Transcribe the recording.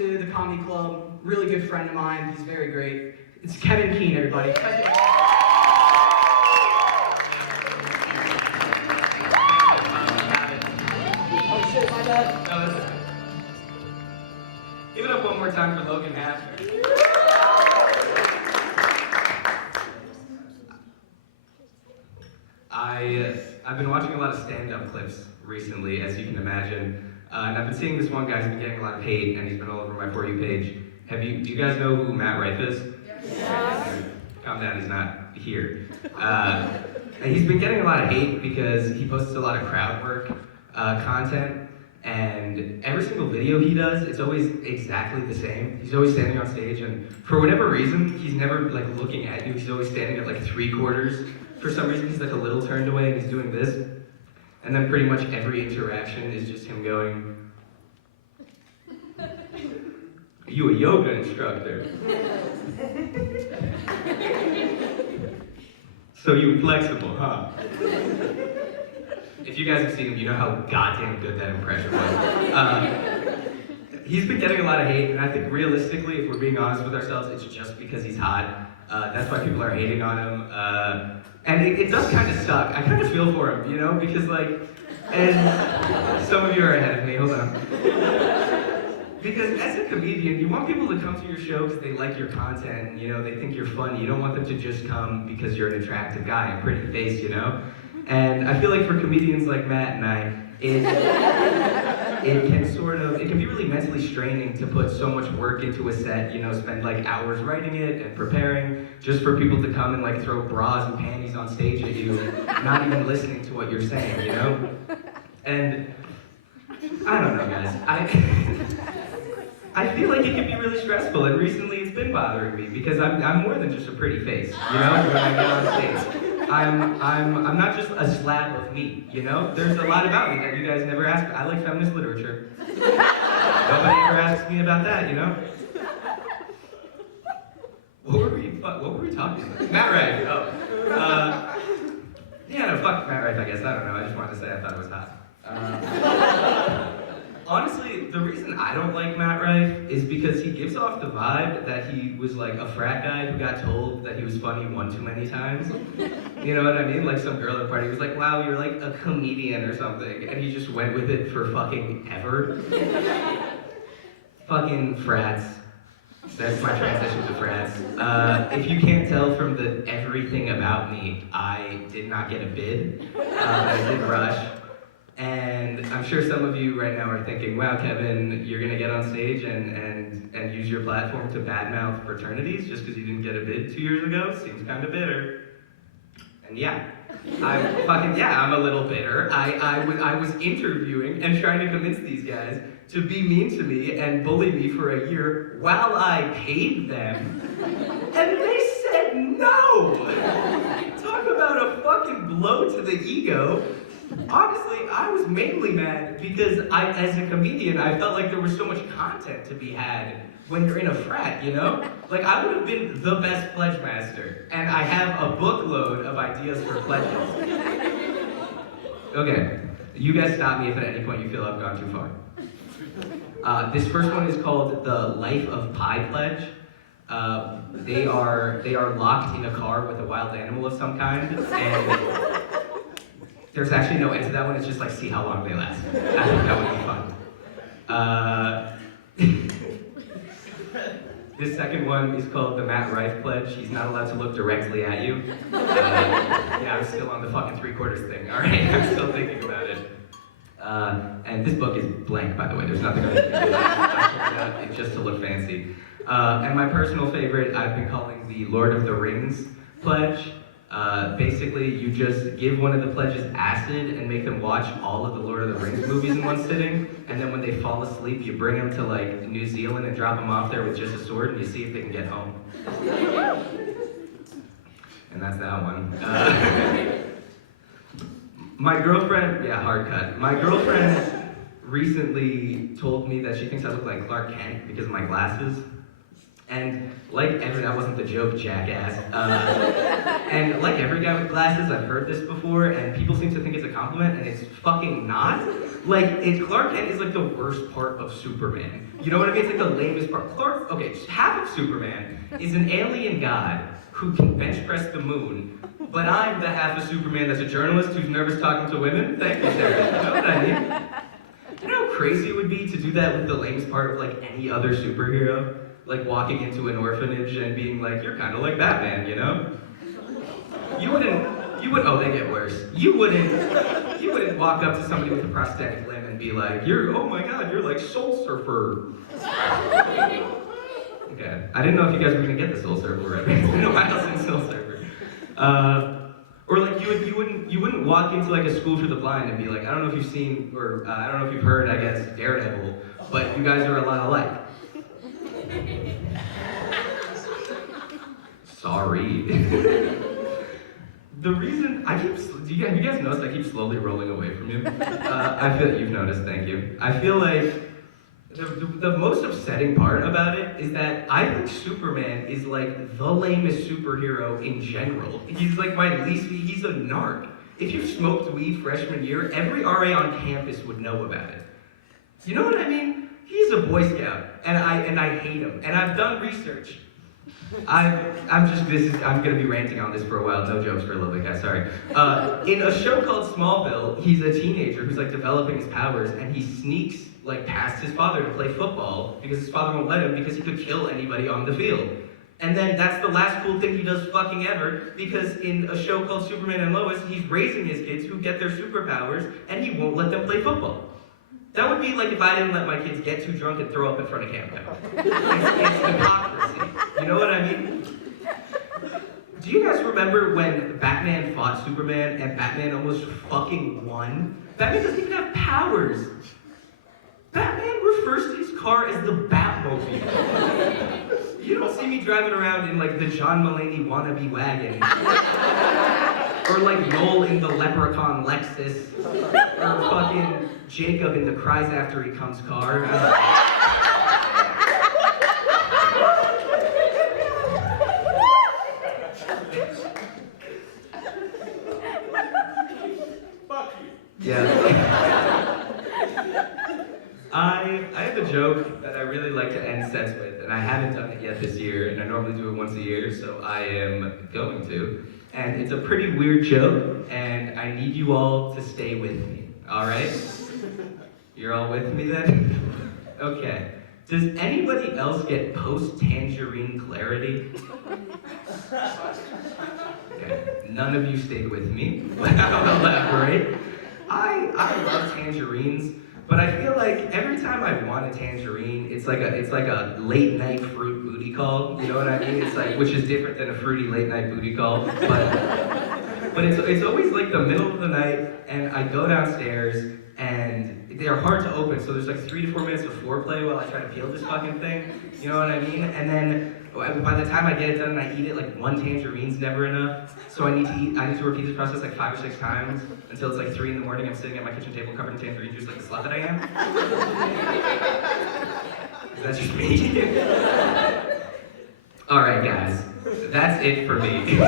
to the comedy club, really good friend of mine, he's very great. It's Kevin Keane, everybody. Oh shit, my bad. No, that's okay. Give it up one more time for Logan Hatch. I've been watching a lot of stand-up clips recently, as you can imagine, and I've been seeing this one guy who's been getting a lot of hate, and he's been all over my For You page. Do you guys know who Matt Rife is? Yes. Calm down, he's not here. And he's been getting a lot of hate because he posts a lot of crowd work content, and every single video he does, it's always exactly the same. He's always standing on stage, and for whatever reason, he's never like looking at you. He's always standing at like 3/4. For some reason, he's like a little turned away, and he's doing this. And then pretty much every interaction is just him going, "Are you a yoga instructor? So you flexible, huh?" If you guys have seen him, you know how goddamn good that impression was. He's been getting a lot of hate, and I think realistically, if we're being honest with ourselves, it's just because he's hot. That's why people are hating on him. And it does kind of suck. I kind of feel for him, you know, because like, and some of you are ahead of me, hold on. Because as a comedian, you want people to come to your show because they like your content, and, you know, they think you're funny. You don't want them to just come because you're an attractive guy, a pretty face, you know? And I feel like for comedians like Matt and I, it can be really mentally straining to put so much work into a set, you know, spend like hours writing it and preparing, just for people to come and like throw bras and panties on stage at you, not even listening to what you're saying, you know? And I don't know, guys. I feel like it can be really stressful, and recently it's been bothering me because I'm more than just a pretty face, you know, when I get on stage. I'm not just a slab of meat, you know? There's a lot about me that you guys never ask. I like feminist literature. Nobody ever asks me about that, you know? What were we talking about? Matt Rife, oh. Yeah, no, fuck Matt Rife, I guess. I don't know, I just wanted to say I thought it was hot. Honestly, the reason I don't like Matt Rife is because he gives off the vibe that he was like a frat guy who got told that he was funny one too many times. You know what I mean? Like some girl at a party was like, "Wow, you're like a comedian or something," and he just went with it for fucking ever. Fucking frats. That's my transition to frats. If you can't tell from the everything about me, I did not get a bid. I did rush. And I'm sure some of you right now are thinking, "Wow, Kevin, you're gonna get on stage and use your platform to badmouth fraternities just because you didn't get a bid 2 years ago? Seems kind of bitter." And yeah, I'm a little bitter. I was interviewing and trying to convince these guys to be mean to me and bully me for a year while I paid them, and they said no! Talk about a fucking blow to the ego. Honestly, I was mainly mad because as a comedian, I felt like there was so much content to be had when you're in a frat, you know? Like, I would have been the best pledge master, and I have a bookload of ideas for pledges. Okay, you guys stop me if at any point you feel I've gone too far. This first one is called the Life of Pi Pledge. They are locked in a car with a wild animal of some kind, and there's actually no end to that one. It's just like, see how long they last. I think that would be fun. This second one is called the Matt Rife Pledge. He's not allowed to look directly at you. Yeah, I'm still on the fucking 3/4 thing, all right? I'm still thinking about it. And this book is blank, by the way. There's nothing on it. I pulled it out just to look fancy. And my personal favorite, I've been calling the Lord of the Rings Pledge. Basically, you just give one of the pledges acid and make them watch all of the Lord of the Rings movies in one sitting, and then when they fall asleep, you bring them to like New Zealand and drop them off there with just a sword, and you see if they can get home. And that's that one. My girlfriend, yeah, hard cut. My girlfriend recently told me that she thinks I look like Clark Kent because of my glasses. And like every, that wasn't the joke, jackass. And like every guy with glasses, I've heard this before, and people seem to think it's a compliment, and it's fucking not. Clark Kent is like the worst part of Superman. You know what I mean? It's like the lamest part. Half of Superman is an alien god who can bench press the moon, but I'm the half of Superman that's a journalist who's nervous talking to women. Thank you, Sarah. You know what I mean? You know how crazy it would be to do that with the lamest part of like any other superhero? Like walking into an orphanage and being like, you're kind of like Batman, you know? Oh, they get worse. You wouldn't walk up to somebody with a prosthetic limb and be like, oh my god, you're like Soul Surfer. Okay, I didn't know if you guys were gonna get the Soul Surfer reference. It's been a while since Soul Surfer. Or like you wouldn't walk into like a school for the blind and be like, I don't know if you've seen, or I don't know if you've heard, I guess, Daredevil, but you guys are a lot alike. Sorry. The reason have you guys noticed I keep slowly rolling away from you? I feel you've noticed, thank you. I feel like the most upsetting part about it is that I think Superman is like the lamest superhero in general. He's like he's a narc. If you smoked weed freshman year, every RA on campus would know about it. You know what I mean? He's a Boy Scout, and I hate him. And I've done research. I'm gonna be ranting on this for a while. No jokes for a little bit, guys. Sorry. In a show called Smallville, he's a teenager who's like developing his powers, and he sneaks like past his father to play football because his father won't let him because he could kill anybody on the field. And then that's the last cool thing he does fucking ever, because in a show called Superman and Lois, he's raising his kids who get their superpowers, and he won't let them play football. That would be like if I didn't let my kids get too drunk and throw up in front of camp. It's hypocrisy. You know what I mean? Do you guys remember when Batman fought Superman and Batman almost fucking won? Batman doesn't even have powers. Batman refers to his car as the Batmobile. You don't see me driving around in like the John Mulaney wannabe wagon. Or like Noel in the Leprechaun Lexus. Or fucking Jacob in the Cries After He Comes car. Yeah. I have a joke that I really like to end sets with, and I haven't done it yet this year, and I normally do it once a year, so I am going to. And it's a pretty weird joke, and I need you all to stay with me, all right? You're all with me then? Okay. Does anybody else get post-tangerine clarity? Okay. None of you stayed with me. I'll elaborate. I love tangerines, but I feel like every time I want a tangerine, it's like a late night fruit booty call. You know what I mean? It's like, which is different than a fruity late night booty call. But it's always like the middle of the night, and I go downstairs, and they're hard to open. So there's like 3 to 4 minutes of foreplay while I try to peel this fucking thing. You know what I mean? And then by the time I get it done and I eat it, like 1 tangerine's never enough. So I need to repeat this process like 5 or 6 times until it's like 3 in the morning. I'm sitting at my kitchen table covered in tangerine juice like the slut that I am. That's just me. All right, guys, that's it for me.